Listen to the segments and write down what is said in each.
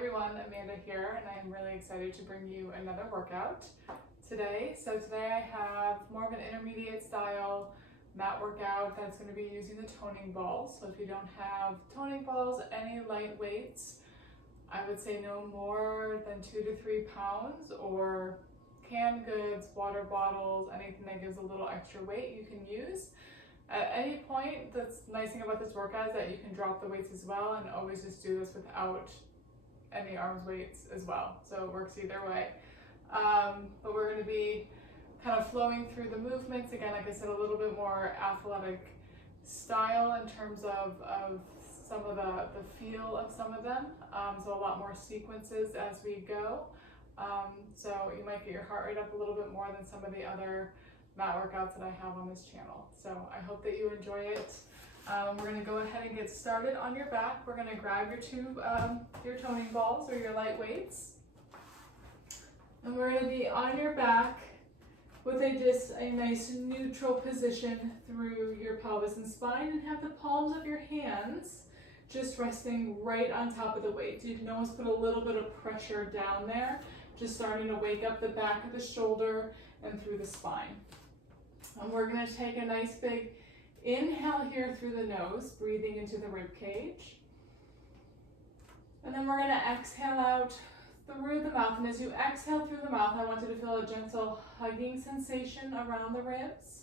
everyone, Amanda here, and I am really excited to bring you another workout today. So today I have more of an intermediate style mat workout that's going to be using the toning balls. So if you don't have toning balls, any light weights, I would say no more than 2 to 3 pounds, or canned goods, water bottles, anything that gives a little extra weight you can use. At any point, the nice thing about this workout is that you can drop the weights as well and always just do this without any arms weights as well. So it works either way. But we're going to be kind of flowing through the movements. Again, like I said, a little bit more athletic style in terms of some of the feel of some of them. So a lot more sequences as we go. So you might get your heart rate up a little bit more than some of the other mat workouts that I have on this channel. So I hope that you enjoy it. We're going to go ahead and get started on your back. We're going to grab your toning balls or your light weights, and we're going to be on your back with just a nice neutral position through your pelvis and spine, and have the palms of your hands just resting right on top of the weights. You can almost put a little bit of pressure down there, just starting to wake up the back of the shoulder and through the spine. And we're going to take a nice big inhale here through the nose, breathing into the rib cage. And then we're going to exhale out through the mouth. And as you exhale through the mouth, I want you to feel a gentle hugging sensation around the ribs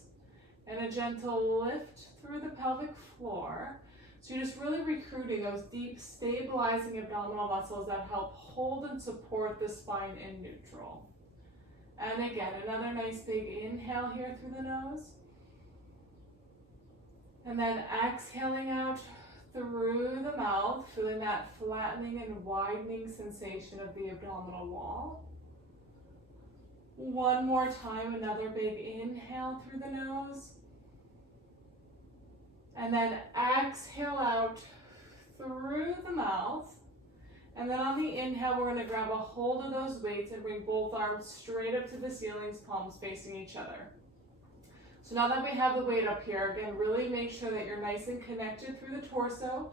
and a gentle lift through the pelvic floor. So you're just really recruiting those deep, stabilizing abdominal muscles that help hold and support the spine in neutral. And again, another nice big inhale here through the nose. And then exhaling out through the mouth, feeling that flattening and widening sensation of the abdominal wall. One more time, another big inhale through the nose. And then exhale out through the mouth. And then on the inhale, we're going to grab a hold of those weights and bring both arms straight up to the ceilings, palms facing each other. So now that we have the weight up here, again, really make sure that you're nice and connected through the torso,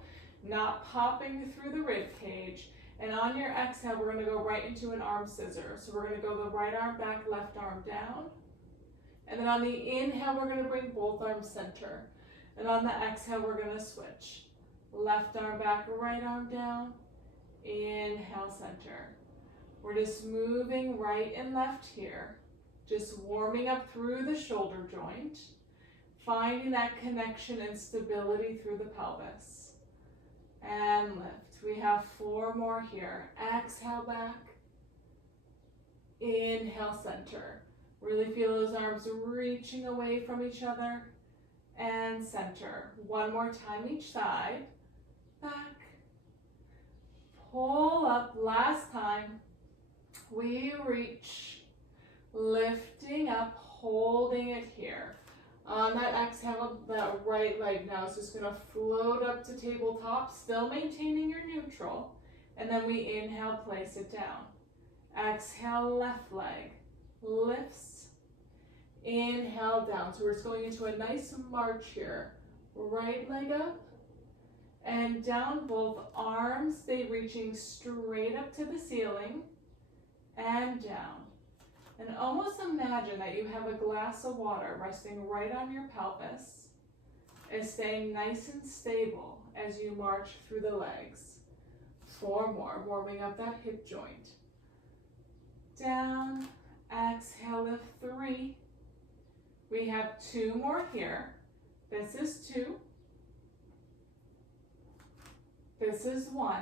not popping through the rib cage. And on your exhale, we're going to go right into an arm scissor. So we're going to go the right arm back, left arm down. And then on the inhale, we're going to bring both arms center. And on the exhale, we're going to switch. Left arm back, right arm down. Inhale, center. We're just moving right and left here. Just warming up through the shoulder joint. Finding that connection and stability through the pelvis. And lift. We have 4 more here. Exhale back. Inhale, center. Really feel those arms reaching away from each other. And center. One more time each side. Back. Pull up. Last time. We reach. Lifting up, holding it here. On that exhale, that right leg now is just going to float up to tabletop, still maintaining your neutral. And then we inhale, place it down. Exhale, left leg. Lifts. Inhale, down. So we're just going into a nice march here. Right leg up and down. Both arms stay reaching straight up to the ceiling and down. And almost imagine that you have a glass of water resting right on your pelvis and staying nice and stable as you march through the legs. 4 more, warming up that hip joint. Down, exhale, lift 3. We have 2 more here. This is 2. This is 1.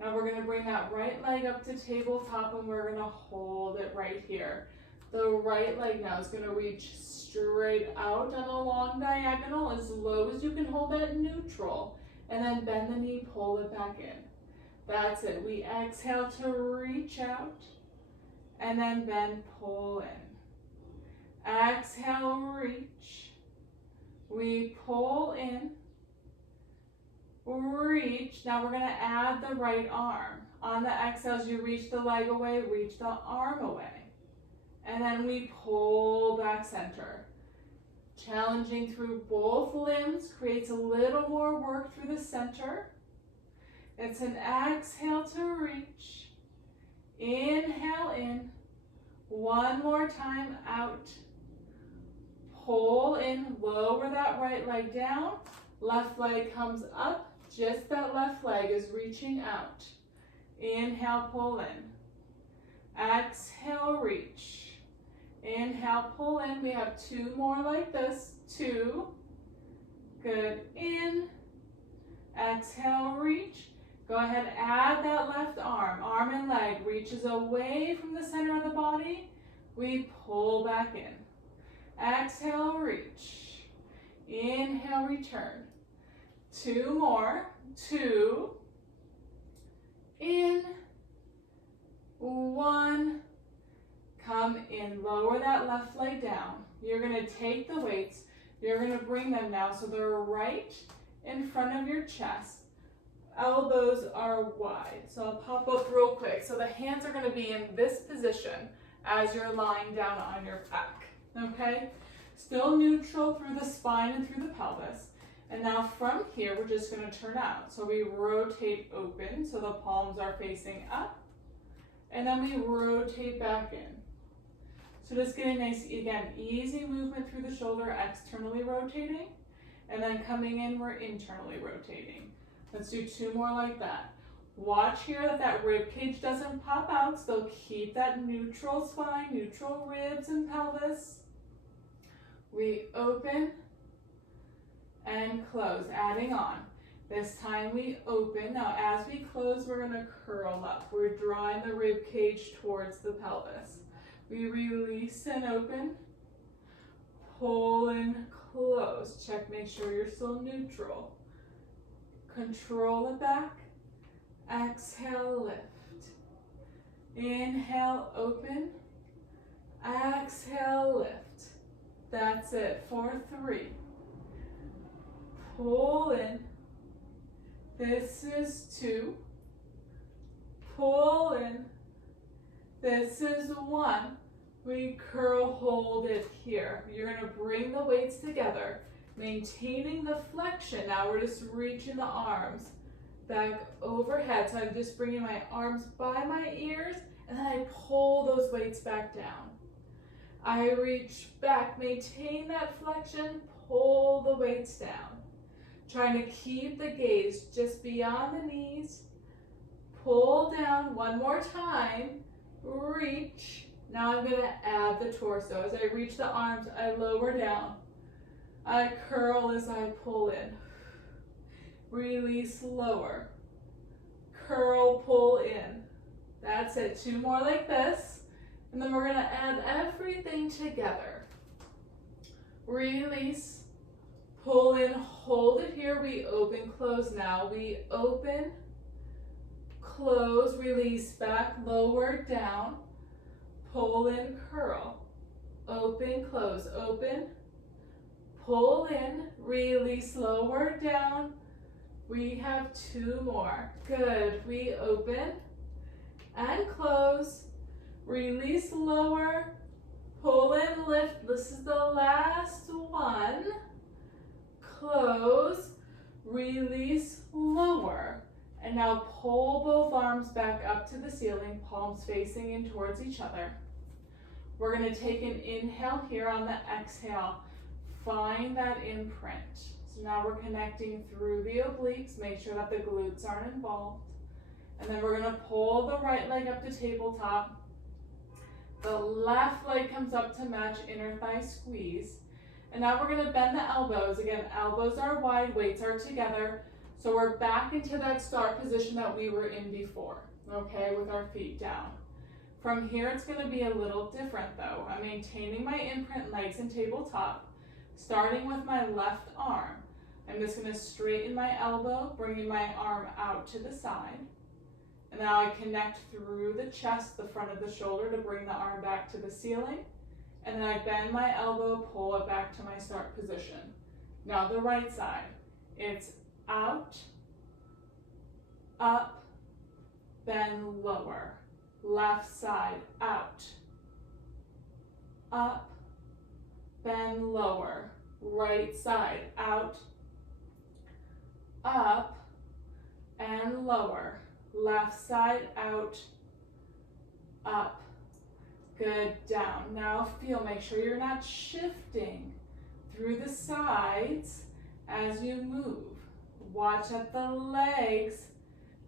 Now we're going to bring that right leg up to tabletop, and we're going to hold it right here. The right leg now is going to reach straight out on a long diagonal, as low as you can hold that neutral. And then bend the knee, pull it back in. That's it. We exhale to reach out, and then bend, pull in. Exhale, reach. We pull in. Reach. Now we're going to add the right arm. On the exhales, you reach the leg away, reach the arm away. And then we pull back center. Challenging through both limbs creates a little more work through the center. It's an exhale to reach. in. One more time, out. Pull in, lower that right leg down. Left leg comes up, just that left leg is reaching out. Inhale, pull in. Exhale, reach. Inhale, pull in. We have 2 more like this. 2. Good. In. Exhale, reach. Go ahead, add that left arm. Arm and leg reaches away from the center of the body. We pull back in. Exhale, reach. Inhale, return. 2 more. 2. In. 1. Come in. Lower that left leg down. You're going to take the weights. You're going to bring them now so they're right in front of your chest. Elbows are wide. So I'll pop up real quick. So the hands are going to be in this position as you're lying down on your back. Okay? Still neutral through the spine and through the pelvis. And now from here, we're just going to turn out. So we rotate open so the palms are facing up. And then we rotate back in. So just get a nice, again, easy movement through the shoulder, externally rotating. And then coming in, we're internally rotating. Let's do 2 more like that. Watch here that rib cage doesn't pop out, so keep that neutral spine, neutral ribs and pelvis. We open and close, adding on. This time we open. Now as we close, we're going to curl up. We're drawing the rib cage towards the pelvis. We release and open, pull and close. Check, make sure you're still neutral. Control it back. Exhale, lift. Inhale, open. Exhale, lift. That's it for 3. Pull in. This is 2. Pull in. This is 1. We curl, hold it here. You're going to bring the weights together, maintaining the flexion. Now we're just reaching the arms back overhead. So I'm just bringing my arms by my ears, and then I pull those weights back down. I reach back, maintain that flexion, pull the weights down. Trying to keep the gaze just beyond the knees. Pull down 1 more time. Reach. Now I'm going to add the torso. As I reach the arms, I lower down. I curl as I pull in. Release, lower. Curl, pull in. That's it. 2 more like this. And then we're going to add everything together. Release, pull in, hold it here. We open, close now. We open, close, release back, lower, down. Pull in, curl. Open, close, open. Pull in, release, lower, down. We have 2 more. Good. We open and close. Release, lower. Pull in, lift. This is the last one. Close. Release, lower. And now pull both arms back up to the ceiling, palms facing in towards each other. We're going to take an inhale here on the exhale. Find that imprint. So now we're connecting through the obliques. Make sure that the glutes aren't involved. And then we're going to pull the right leg up to tabletop. The left leg comes up to match inner thigh squeeze. And now we're going to bend the elbows. Again, elbows are wide, weights are together. So we're back into that start position that we were in before, okay, with our feet down. From here, it's going to be a little different though. I'm maintaining my imprint, legs and tabletop, starting with my left arm. I'm just going to straighten my elbow, bringing my arm out to the side. And now I connect through the chest, the front of the shoulder to bring the arm back to the ceiling. And then I bend my elbow, pull it back to my start position. Now the right side, it's out, up, bend, lower. Left side, out, up, bend, lower. Right side, out, up, and lower. Left side, out, up, Good, down. Now feel, make sure you're not shifting through the sides as you move. Watch at the legs.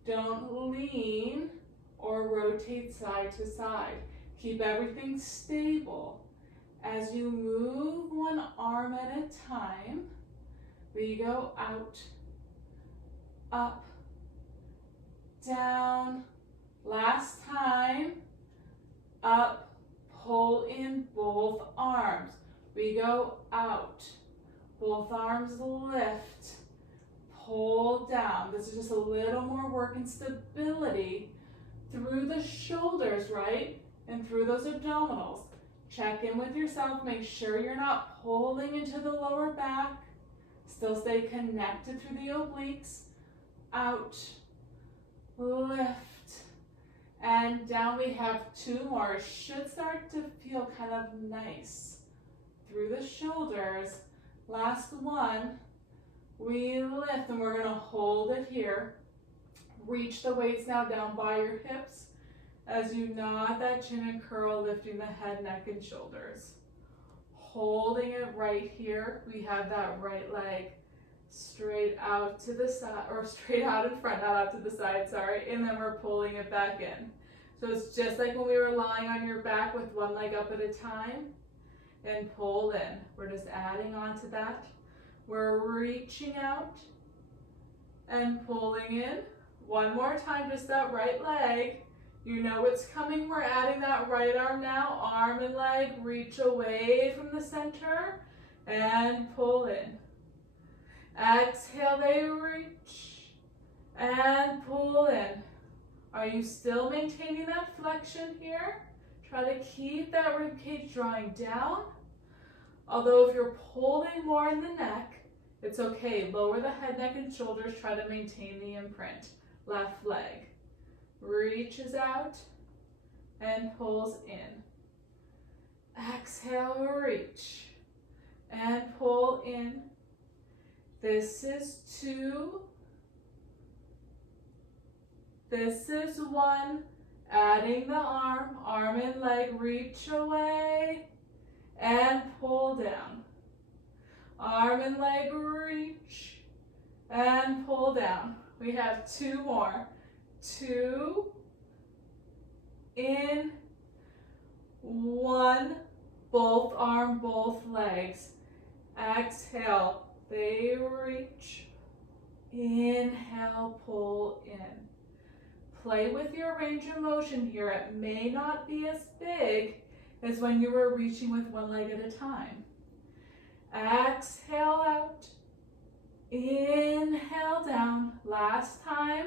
Don't lean or rotate side to side. Keep everything stable. As you move one arm at a time, we go out, up, down. Last time, up, pull in both arms. We go out, both arms lift, pull down. This is just a little more work and stability through the shoulders, right? And through those abdominals. Check in with yourself, make sure you're not pulling into the lower back. Still stay connected through the obliques. Out, lift, and down. We have 2 more. It should start to feel kind of nice through the shoulders. Last one. We lift, and we're gonna hold it here. Reach the weights now down by your hips as you nod that chin and curl, lifting the head, neck, and shoulders. Holding it right here. We have that right leg straight out to the side, or straight out in front, not out to the side, sorry, and then we're pulling it back in. So it's just like when we were lying on your back with one leg up at a time, and pull in. We're just adding on to that. We're reaching out and pulling in. One more time, just that right leg. You know what's coming. We're adding that right arm now. Arm and leg, reach away from the center and pull in. Exhale, they reach and pull in. Are you still maintaining that flexion here? Try to keep that rib cage drawing down. Although if you're pulling more in the neck, it's okay. Lower the head, neck, and shoulders. Try to maintain the imprint. Left leg reaches out and pulls in. Exhale, reach and pull in. This is 2. This is 1. Adding the arm and leg, reach away and pull down. Arm and leg, reach and pull down. We have 2 more. 2, in, 1, both arm, both legs. Exhale, they reach. Inhale, pull in. Play with your range of motion here. It may not be as big as when you were reaching with one leg at a time. Exhale out. Inhale down. Last time.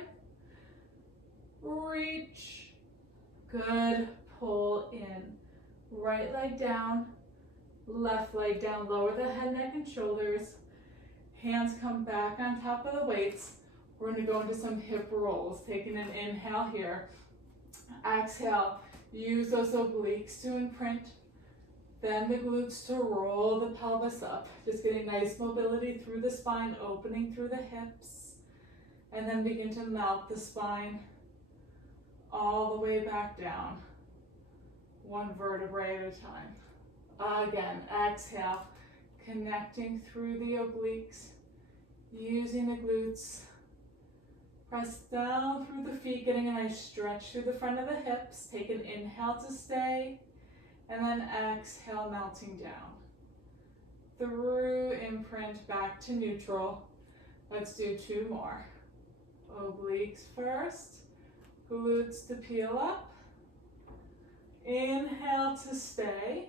Reach. Good. Pull in. Right leg down. Left leg down. Lower the head, neck, and shoulders. Hands come back on top of the weights. We're going to go into some hip rolls. Taking an inhale here. Exhale. Use those obliques to imprint. Then the glutes to roll the pelvis up. Just getting nice mobility through the spine, opening through the hips. And then begin to melt the spine all the way back down. One vertebrae at a time. Again, exhale. Connecting through the obliques. Using the glutes. Press down through the feet, getting a nice stretch through the front of the hips. Take an inhale to stay, and then exhale, melting down. Through imprint, back to neutral. Let's do 2 more. Obliques first, glutes to peel up. Inhale to stay.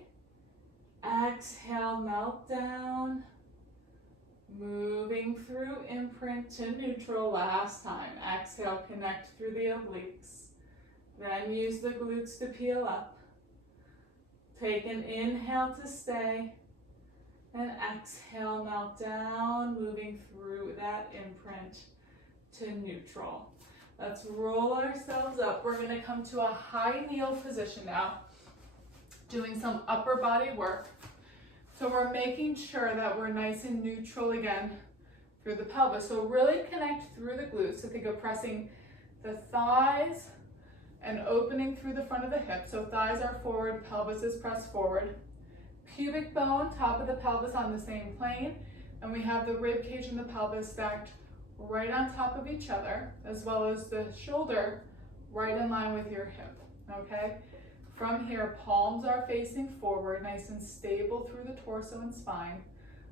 Exhale, melt down. Moving through imprint to neutral last time. Exhale, connect through the obliques. Then use the glutes to peel up. Take an inhale to stay. And exhale, melt down, moving through that imprint to neutral. Let's roll ourselves up. We're gonna come to a high kneel position now, doing some upper body work. So we're making sure that we're nice and neutral again through the pelvis. So really connect through the glutes. So think of pressing the thighs and opening through the front of the hip. So thighs are forward, pelvis is pressed forward. Pubic bone, top of the pelvis on the same plane, and we have the rib cage and the pelvis stacked right on top of each other, as well as the shoulder right in line with your hip, okay? From here, palms are facing forward, nice and stable through the torso and spine.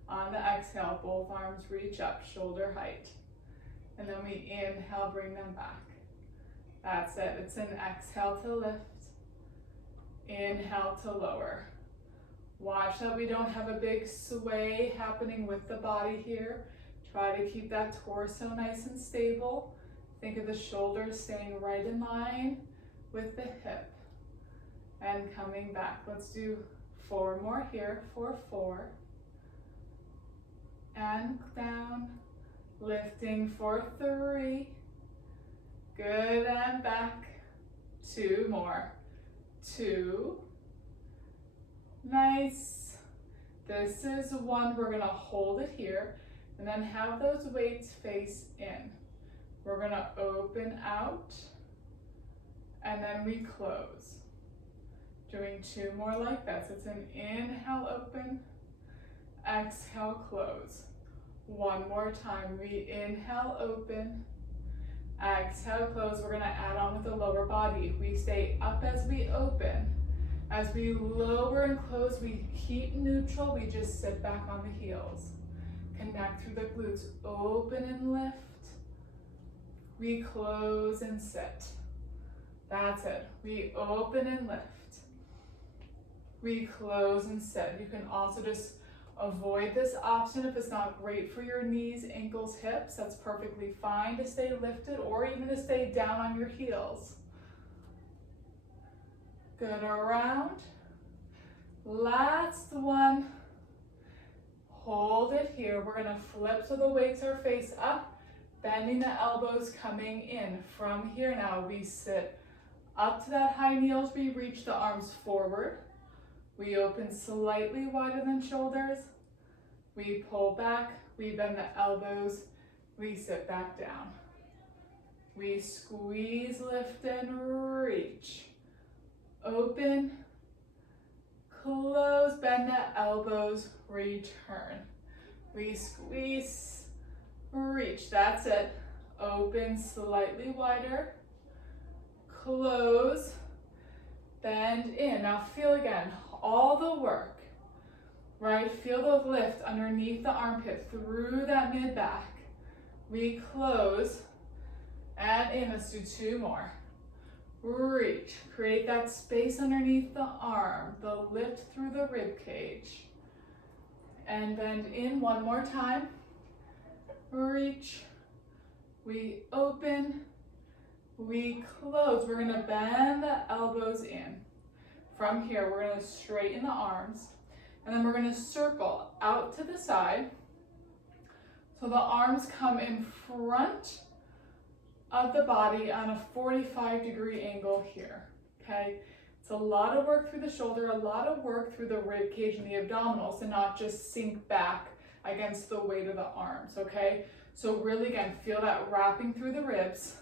On the exhale, both arms reach up, shoulder height. And then we inhale, bring them back. That's it. It's an exhale to lift, inhale to lower. Watch that we don't have a big sway happening with the body here. Try to keep that torso nice and stable. Think of the shoulders staying right in line with the hip. And coming back. Let's do 4 more here for 4. And down. Lifting for 3. Good, and back. 2 more. 2. Nice. This is 1. We're gonna hold it here and then have those weights face in. We're gonna open out and then we close. Doing 2 more like that. So it's an inhale, open, exhale, close. 1 more time. We inhale, open, exhale, close. We're gonna add on with the lower body. We stay up as we open. As we lower and close, we keep neutral. We just sit back on the heels. Connect through the glutes. Open and lift. We close and sit. That's it. We open and lift. We close and sit. You can also just avoid this option if it's not great for your knees, ankles, hips. That's perfectly fine to stay lifted or even to stay down on your heels. Good, around. Last one. Hold it here. We're gonna flip so the weights are face up, bending the elbows coming in. From here now, we sit up to that high knee as we reach the arms forward. We open slightly wider than shoulders. We pull back, we bend the elbows, we sit back down. We squeeze, lift, and reach. Open, close, bend the elbows, return. We squeeze, reach, that's it. Open slightly wider, close, bend in. Now feel again, all the work, right? Feel the lift underneath the armpit through that mid back. We close and in. Let's do 2 more. Reach, create that space underneath the arm, the lift through the rib cage. And bend in 1 more time. Reach, we open, we close. We're gonna bend the elbows in. From here, we're gonna straighten the arms, and then we're gonna circle out to the side. So the arms come in front of the body on a 45-degree angle here, okay? It's a lot of work through the shoulder, a lot of work through the rib cage and the abdominals to not just sink back against the weight of the arms, okay? So really, again, feel that wrapping through the ribs,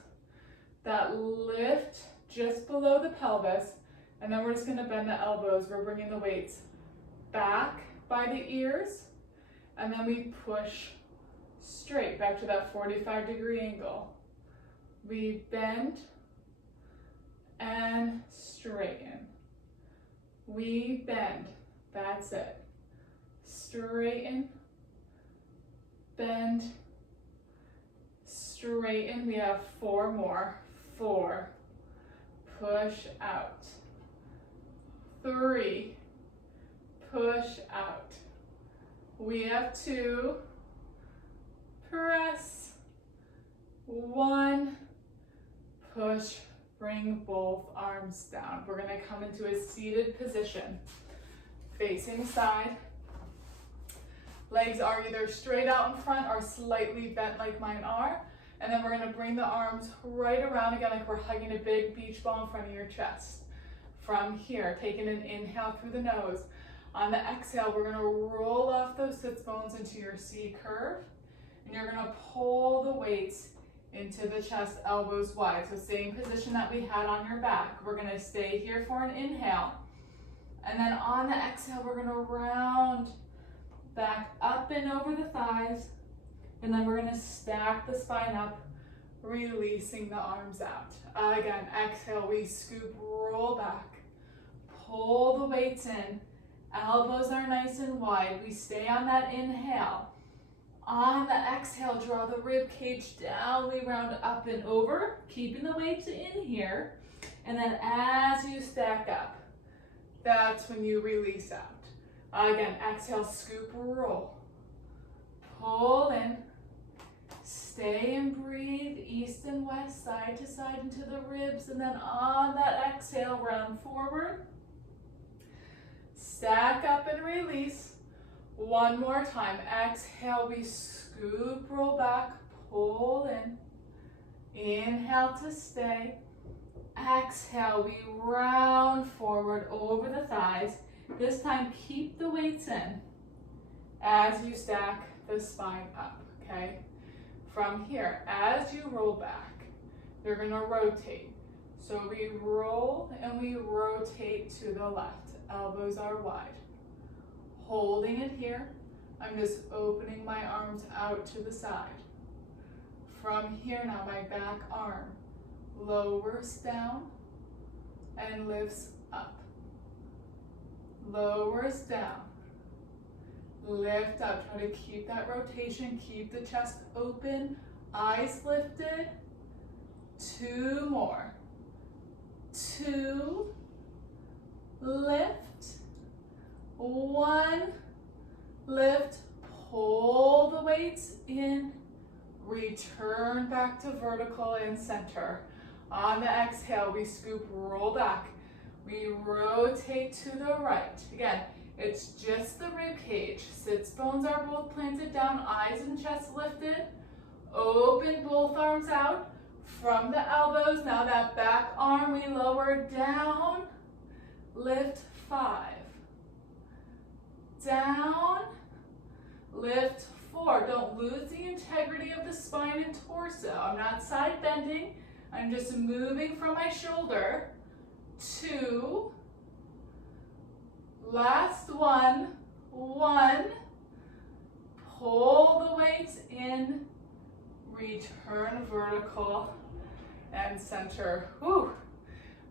that lift just below the pelvis, and then we're just gonna bend the elbows. We're bringing the weights back by the ears, and then we push straight back to that 45-degree angle. We bend and straighten. We bend, that's it. Straighten, bend, straighten. We have 4 more. 4, push out. 3, push out. We have 2, press. 1, push, bring both arms down. We're gonna come into a seated position, facing side. Legs are either straight out in front or slightly bent like mine are. And then we're gonna bring the arms right around again like we're hugging a big beach ball in front of your chest. From here, taking an inhale through the nose. On the exhale, we're gonna roll off those sits bones into your C curve. And you're gonna pull the weights into the chest, elbows wide. So same position that we had on your back. We're gonna stay here for an inhale. And then on the exhale, we're gonna round back up and over the thighs. And then we're gonna stack the spine up, releasing the arms out. Again, exhale, we scoop, roll back. Pull the weights in. Elbows are nice and wide. We stay on that inhale. On the exhale, draw the rib cage down. We round up and over, keeping the weights in here. And then as you stack up, that's when you release out. Again, exhale, scoop, roll. Pull in. Stay and breathe, east and west, side to side into the ribs. And then on that exhale, round forward. Stack up and release. One more time. Exhale, we scoop, roll back, pull in. Inhale to stay. Exhale, we round forward over the thighs. This time, keep the weights in as you stack the spine up, okay? From here, as you roll back, you're gonna rotate. So we roll and we rotate to the left. Elbows are wide. Holding it here, I'm just opening my arms out to the side. From here now, my back arm lowers down and lifts up. Lowers down, lift up. Try to keep that rotation, keep the chest open, eyes lifted. 2 more. 2, lift, 1, lift, pull the weights in, return back to vertical and center. On the exhale, we scoop, roll back. We rotate to the right. Again, it's just the rib cage. Sits bones are both planted down, eyes and chest lifted. Open both arms out from the elbows. Now that back arm we lower down. Lift 5. Down. Lift 4. Don't lose the integrity of the spine and torso. I'm not side bending. I'm just moving from my shoulder. 2. Last one. 1. Pull the weights in. Return vertical and center. Whew.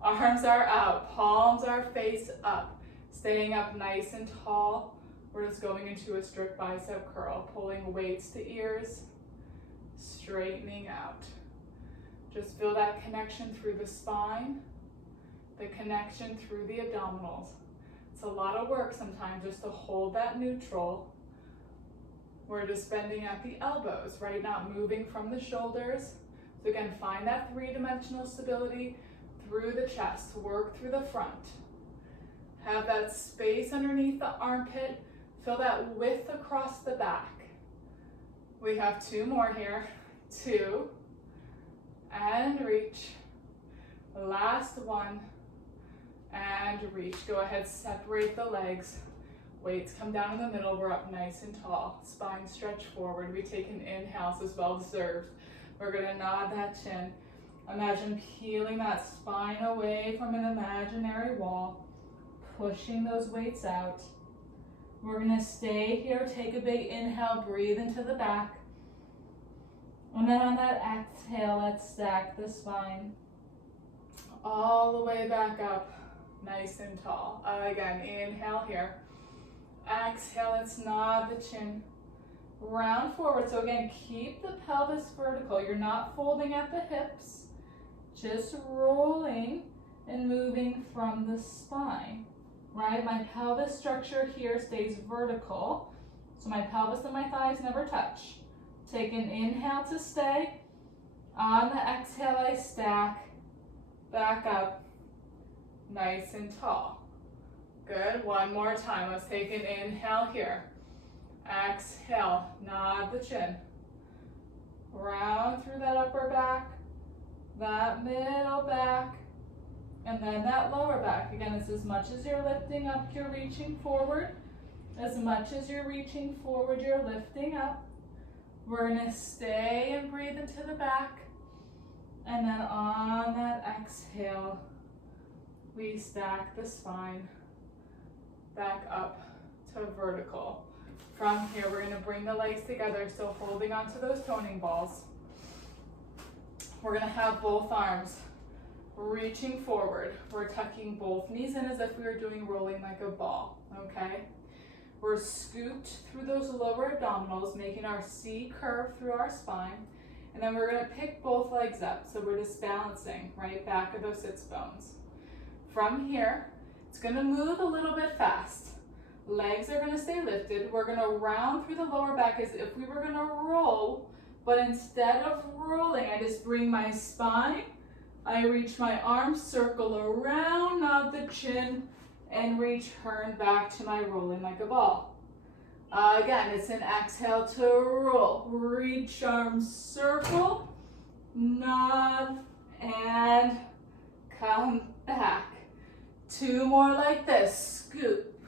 Arms are out. Palms are face up. Staying up nice and tall. We're just going into a strict bicep curl. Pulling weights to ears. Straightening out. Just feel that connection through the spine. The connection through the abdominals. It's a lot of work sometimes just to hold that neutral. We're just bending at the elbows, right? Not moving from the shoulders. So again, find that 3-dimensional stability through the chest. Work through the front. Have that space underneath the armpit. Feel that width across the back. We have 2 more here. 2. And reach. Last one. And reach. Go ahead, separate the legs. Weights come down in the middle. We're up nice and tall. Spine stretch forward. We take an inhale, so it's well deserved. We're gonna nod that chin. Imagine peeling that spine away from an imaginary wall. Pushing those weights out. We're gonna stay here. Take a big inhale. Breathe into the back. And then on that exhale, let's stack the spine all the way back up. Nice and tall. Again, inhale here. Exhale, let's nod the chin. Round forward. So again, keep the pelvis vertical. You're not folding at the hips. Just rolling and moving from the spine. Right? My pelvis structure here stays vertical. So my pelvis and my thighs never touch. Take an inhale to stay. On the exhale, I stack. Back up. Nice and tall. Good. One more time. Let's take an inhale here. Exhale. Nod the chin. Round through that upper back. That middle back. And then that lower back. Again, it's as much as you're lifting up, you're reaching forward. As much as you're reaching forward, you're lifting up. We're going to stay and breathe into the back. And then on that exhale, we stack the spine back up to vertical. From here, we're gonna bring the legs together, still holding onto those toning balls. We're gonna have both arms reaching forward. We're tucking both knees in as if we were doing rolling like a ball, okay? We're scooped through those lower abdominals, making our C curve through our spine. And then we're gonna pick both legs up. So we're just balancing right back of those sits bones. From here, it's gonna move a little bit fast. Legs are gonna stay lifted. We're gonna round through the lower back as if we were gonna roll, but instead of rolling, I just bring my spine, I reach my arms, circle around, nod the chin, and return back to my rolling like a ball. Again, it's an exhale to roll. Reach arms, circle, nod, and come back. 2 more like this. Scoop.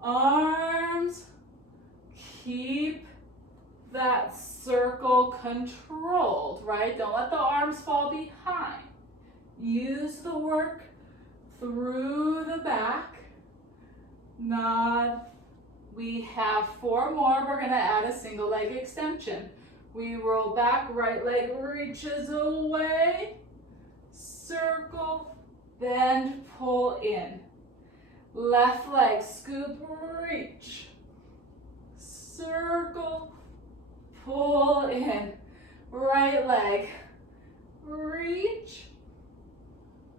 Arms. Keep that circle controlled, right? Don't let the arms fall behind. Use the work through the back. Nod. We have 4 more. We're gonna add a single leg extension. We roll back, right leg reaches away. Circle, bend, pull in. Left leg, scoop, reach. Circle, pull in. Right leg, reach.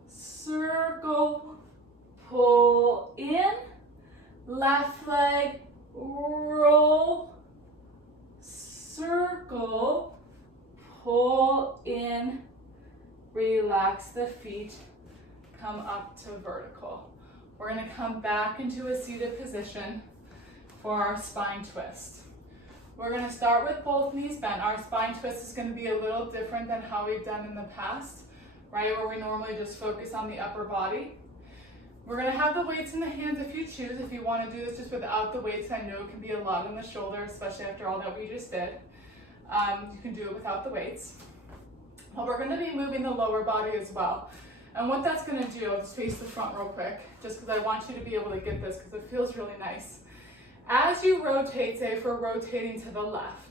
Circle, pull in. Left leg, roll. Circle, pull in. Relax the feet, come up to vertical. We're gonna come back into a seated position for our spine twist. We're gonna start with both knees bent. Our spine twist is gonna be a little different than how we've done in the past, right? Where we normally just focus on the upper body. We're gonna have the weights in the hands if you choose. If you wanna do this just without the weights, I know it can be a lot on the shoulder, especially after all that we just did. You can do it without the weights. But we're gonna be moving the lower body as well. And what that's gonna do, I'll just face the front real quick, just because I want you to be able to get this because it feels really nice. As you rotate, say if we're rotating to the left,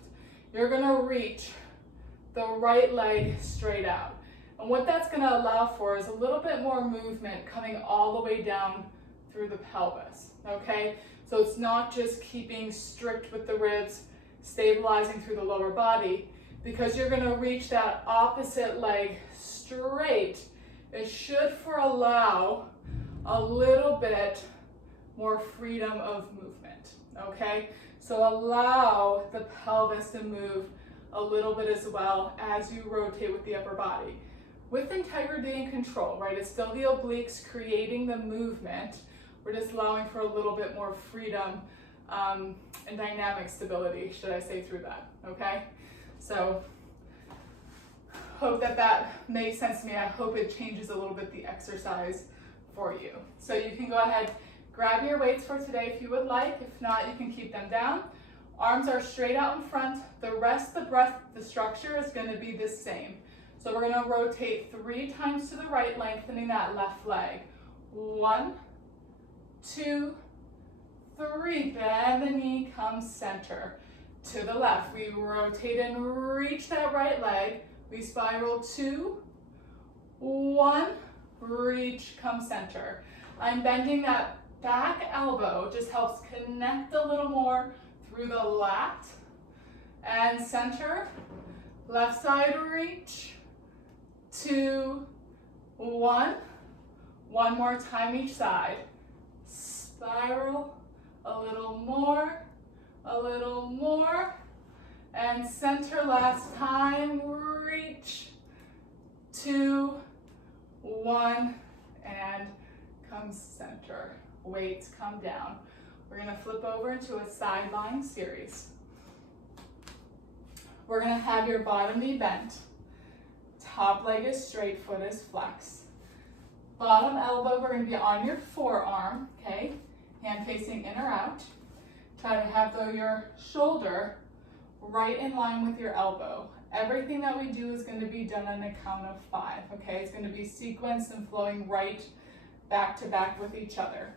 you're gonna reach the right leg straight out. And what that's gonna allow for is a little bit more movement coming all the way down through the pelvis, okay? So it's not just keeping strict with the ribs, stabilizing through the lower body, because you're gonna reach that opposite leg straight. It should allow a little bit more freedom of movement, okay? So allow the pelvis to move a little bit as well as you rotate with the upper body. With integrity and control, right? It's still the obliques creating the movement. We're just allowing for a little bit more freedom and dynamic stability, should I say, through that, okay? So, hope that makes sense to me. I hope it changes a little bit the exercise for you. So you can go ahead, grab your weights for today if you would like. If not, you can keep them down. Arms are straight out in front. The rest of the breath, the structure is gonna be the same. So we're gonna rotate 3 times to the right, lengthening that left leg. 1, 2, 3. Bend the knee, come center. To the left, we rotate and reach that right leg. We spiral 2, 1, reach, come center. I'm bending that back elbow, just helps connect a little more through the lat and center. Left side reach, 2, 1. One more time each side. Spiral, a little more, and center last time, reach, 2, 1, and come center. Weights come down. We're gonna flip over into a side lying series. We're gonna have your bottom knee bent. Top leg is straight, foot is flexed. Bottom elbow, we're gonna be on your forearm, okay? Hand facing in or out. Try to have your shoulder right in line with your elbow. Everything that we do is going to be done on the count of 5, okay? It's going to be sequenced and flowing right back to back with each other.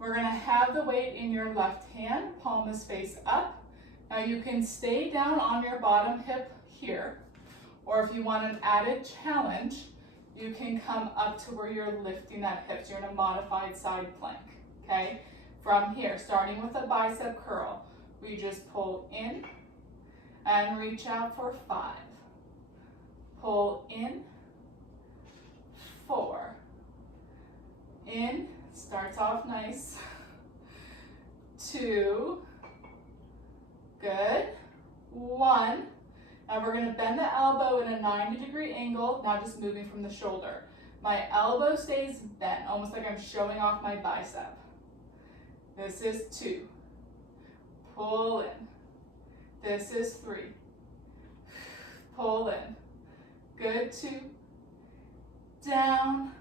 We're going to have the weight in your left hand, palm is face up. Now you can stay down on your bottom hip here, or if you want an added challenge, you can come up to where you're lifting that hip. So you're in a modified side plank, okay? From here, starting with a bicep curl, we just pull in and reach out for 5. Pull in, 4. In, starts off nice. 2, good. 1. Now we're going to bend the elbow in a 90-degree angle, now just moving from the shoulder. My elbow stays bent, almost like I'm showing off my bicep. This is 2. Pull in. This is 3. Pull in. Good. 2. Down.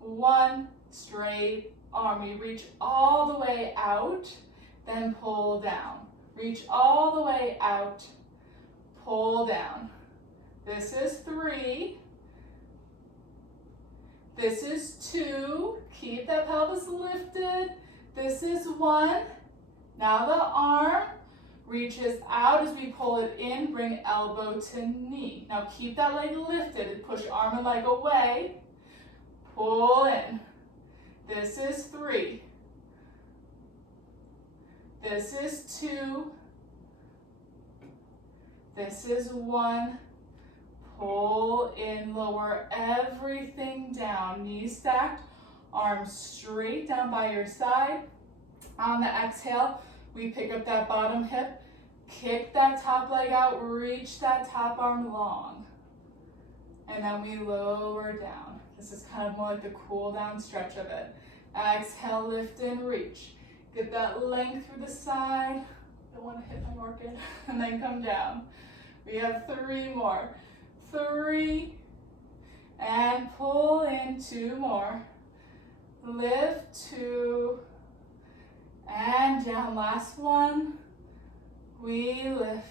1. Straight arm. You reach all the way out, then pull down. Reach all the way out, pull down. This is 3. This is 2. Keep that pelvis lifted. This is 1. Now the arm reaches out as we pull it in, bring elbow to knee. Now keep that leg lifted. Push arm and leg away. Pull in. This is 3. This is 2. This is 1. Pull in, lower everything down. Knees stacked, arms straight down by your side. On the exhale, we pick up that bottom hip, kick that top leg out, reach that top arm long. And then we lower down. This is kind of more like the cool down stretch of it. Exhale, lift and reach. Get that length through the side. Don't want to hit my orchid. And then come down. We have 3 more. 3. And pull in 2 more. Lift 2. And down. Last one. We lift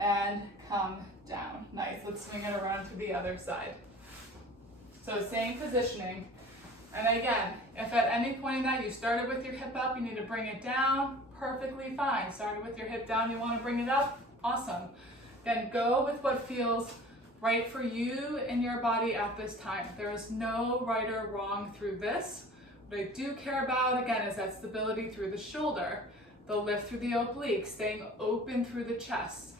and come down. Nice. Let's swing it around to the other side. So same positioning. And again, if at any point in that you started with your hip up, you need to bring it down, perfectly fine. Started with your hip down, you want to bring it up, awesome. Then go with what feels right for you and your body at this time. There is no right or wrong through this. What I do care about, again, is that stability through the shoulder, the lift through the oblique, staying open through the chest.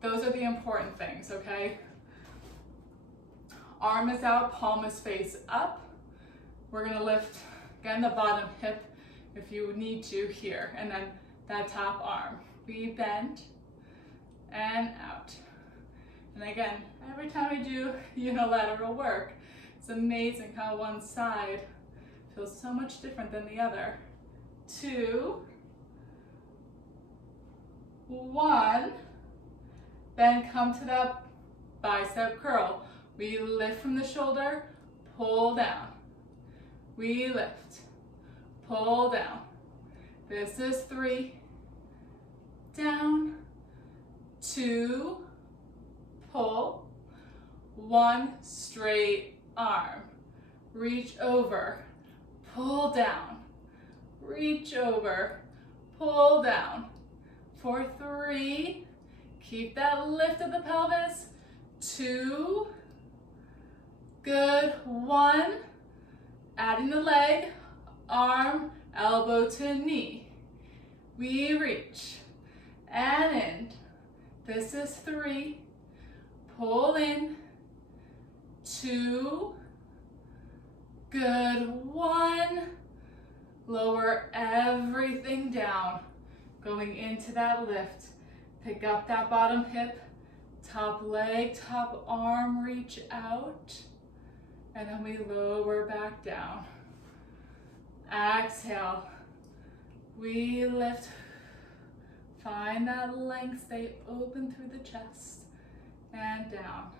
Those are the important things, okay? Arm is out, palm is face up. We're gonna lift, again, the bottom hip if you need to here, and then that top arm. We bend and out. And again, every time I do unilateral work, it's amazing how one side feels so much different than the other. 2, 1, then come to that bicep curl. We lift from the shoulder, pull down. We lift, pull down. This is 3, down, 2, pull, 1, straight arm. Reach over, pull down, reach over, pull down. For 3, keep that lift of the pelvis. 2, good, 1, adding the leg, arm, elbow to knee. We reach and in. This is 3, pull in, 2, good, 1, lower everything down, going into that lift. Pick up that bottom hip, top leg, top arm, reach out, and then we lower back down. Exhale, we lift, find that length, stay open through the chest, and down.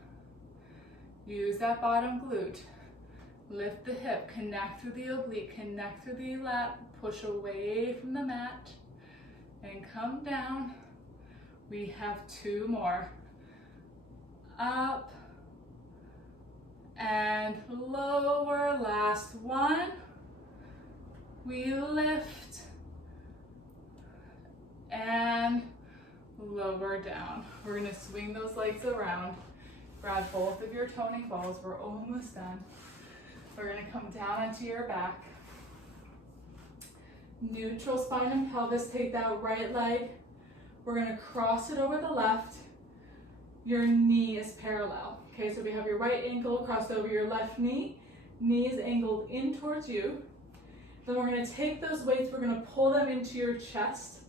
Use that bottom glute, lift the hip, connect through the oblique, connect through the lat, push away from the mat, and come down. We have 2 more. up, and lower. Last one. We lift, and lower down. We're gonna swing those legs around. Grab both of your toning balls. We're almost done. We're gonna come down onto your back. Neutral spine and pelvis. Take that right leg. We're gonna cross it over the left. Your knee is parallel. Okay, so we have your right ankle crossed over your left knee. Knee is angled in towards you. Then we're gonna take those weights, we're gonna pull them into your chest.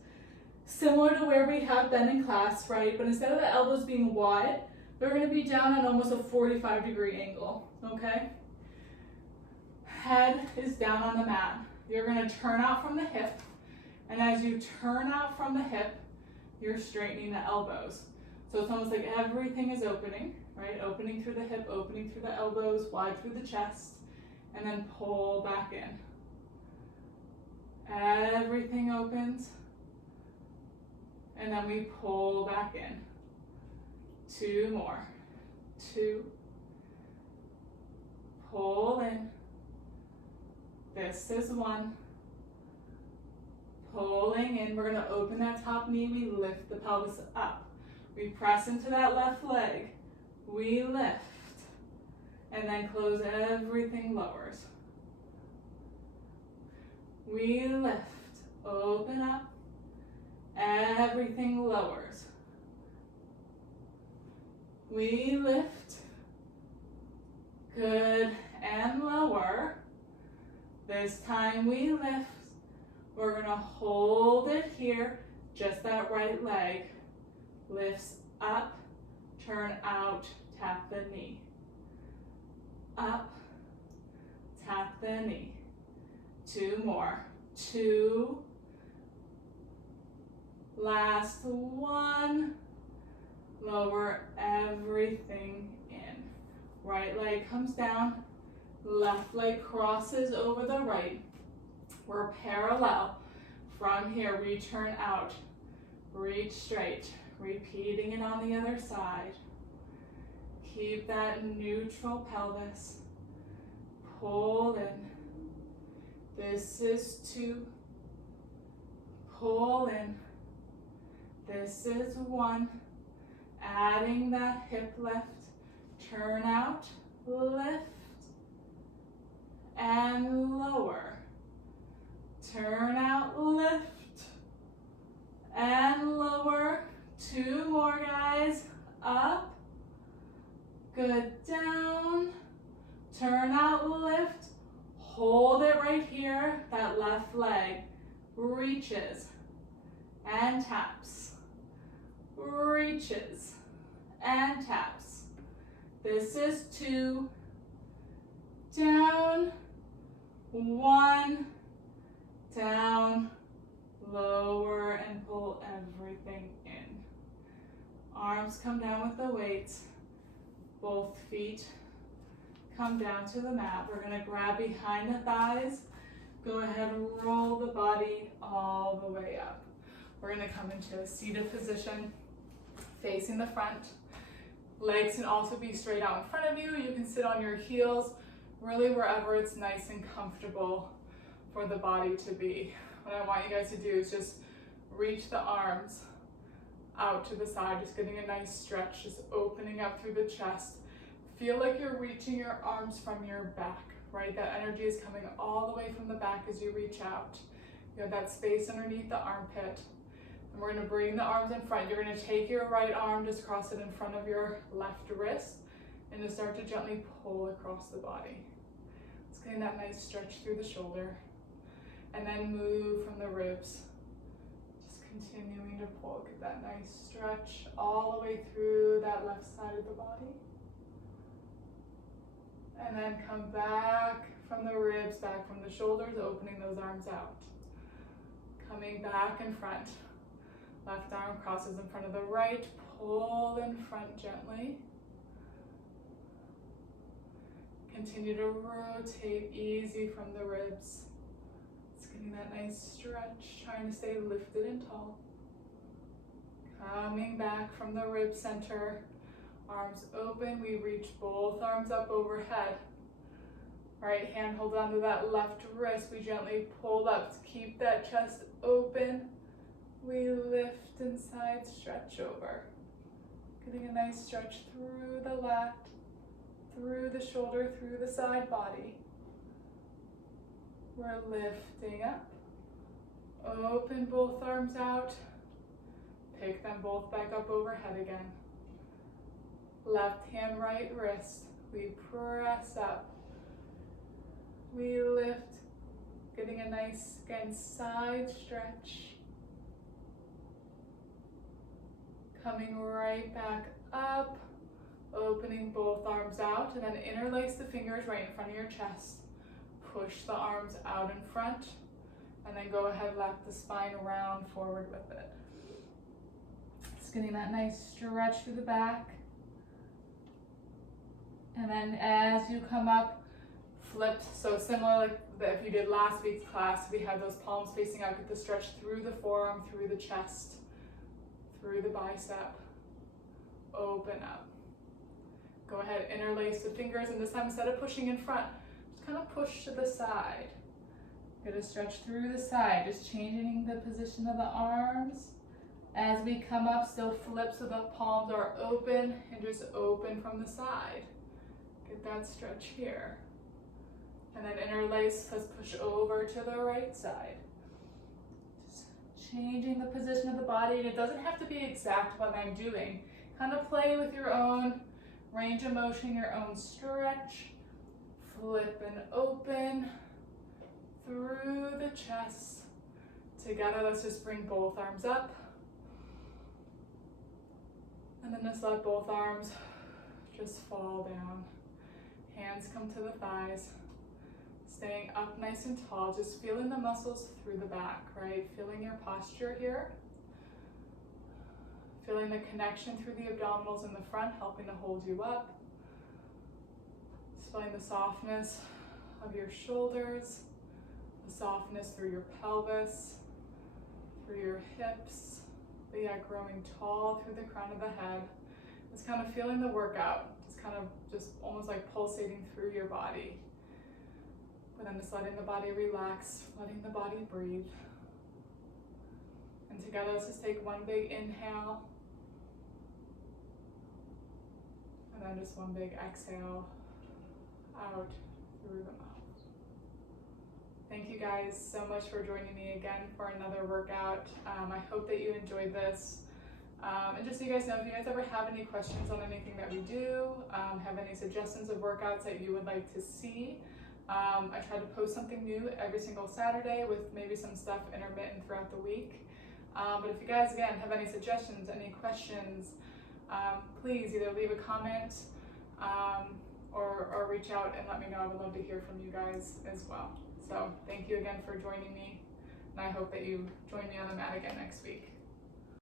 Similar to where we have been in class, right? But instead of the elbows being wide, they're gonna be down at almost a 45-degree angle, okay? Head is down on the mat. You're gonna turn out from the hip, and as you turn out from the hip, you're straightening the elbows. So it's almost like everything is opening, right? Opening through the hip, opening through the elbows, wide through the chest, and then pull back in. Everything opens, and then we pull back in. 2 more. 2. Pull in. This is 1. Pulling in. We're going to open that top knee. We lift the pelvis up. We press into that left leg. We lift. And then close. Everything lowers. We lift. Open up. Everything lowers. We lift. Good. And lower. This time we lift. We're going to hold it here. Just that right leg. Lifts up. Turn out. Tap the knee. Up. Tap the knee. 2 more. 2. Last 1. Lower everything in. Right leg comes down. Left leg crosses over the right. We're parallel. From here, we turn out. Reach straight. Repeating it on the other side. Keep that neutral pelvis. Pull in. This is 2. Pull in. This is 1. Adding that hip lift. Turn out, lift, and lower. Turn out, lift, and lower. 2 more, guys. Up. Good. Down. Turn out, lift. Hold it right here. That left leg reaches and taps. Reaches and taps. This is 2. Down. 1. Down. Lower and pull everything in. Arms come down with the weights. Both feet come down to the mat. We're going to grab behind the thighs. Go ahead and roll the body all the way up. We're going to come into a seated position, facing the front. Legs can also be straight out in front of you. You can sit on your heels, really wherever it's nice and comfortable for the body to be. What I want you guys to do is just reach the arms out to the side, just getting a nice stretch, just opening up through the chest. Feel like you're reaching your arms from your back, right? That energy is coming all the way from the back as you reach out. You have that space underneath the armpit. And we're going to bring the arms in front. You're going to take your right arm, just cross it in front of your left wrist, and just start to gently pull across the body. It's getting that nice stretch through the shoulder. And then move from the ribs. Just continuing to pull. Get that nice stretch all the way through that left side of the body. And then come back from the ribs, back from the shoulders, opening those arms out. Coming back in front. Left arm crosses in front of the right. Pull in front gently. Continue to rotate easy from the ribs. It's getting that nice stretch, trying to stay lifted and tall. Coming back from the rib center. Arms open, we reach both arms up overhead. Right hand holds onto that left wrist, we gently pull up to keep that chest open. We lift and side stretch over. Getting a nice stretch through the lat, through the shoulder, through the side body. We're lifting up. Open both arms out. Pick them both back up overhead again. Left hand, right wrist. We press up. We lift. Getting a nice, again, side stretch. Coming right back up. Opening both arms out, and then interlace the fingers right in front of your chest. Push the arms out in front, and then go ahead, lap the spine around forward with it. Just getting that nice stretch through the back. And then as you come up, flipped, so similar like if you did last week's class, we had those palms facing out, get the stretch through the forearm, through the chest, through the bicep, open up. Go ahead, interlace the fingers, and this time instead of pushing in front, just kind of push to the side. Get a stretch through the side, just changing the position of the arms. As we come up, still flip so the palms are open and just open from the side. Get that stretch here. And then interlace, let's push over to the right side. Just changing the position of the body, and it doesn't have to be exact what I'm doing. Kind of play with your own range of motion, your own stretch. Flip and open through the chest. Together, let's just bring both arms up. And then just let both arms just fall down. Hands come to the thighs. Staying up nice and tall, just feeling the muscles through the back, right? Feeling your posture here. Feeling the connection through the abdominals in the front, helping to hold you up. Just feeling the softness of your shoulders, the softness through your pelvis, through your hips, but yeah, growing tall through the crown of the head. Just kind of feeling the workout, just almost like pulsating through your body. But then just letting the body relax, letting the body breathe. And together, let's just take one big inhale. And then just one big exhale out through the mouth. Thank you guys so much for joining me again for another workout. I hope that you enjoyed this. And just so you guys know, if you guys ever have any questions on anything that we do, have any suggestions of workouts that you would like to see, I try to post something new every single Saturday with maybe some stuff intermittent throughout the week. But if you guys, again, have any suggestions, any questions, please either leave a comment or reach out and let me know. I would love to hear from you guys as well. So thank you again for joining me, and I hope that you join me on the mat again next week.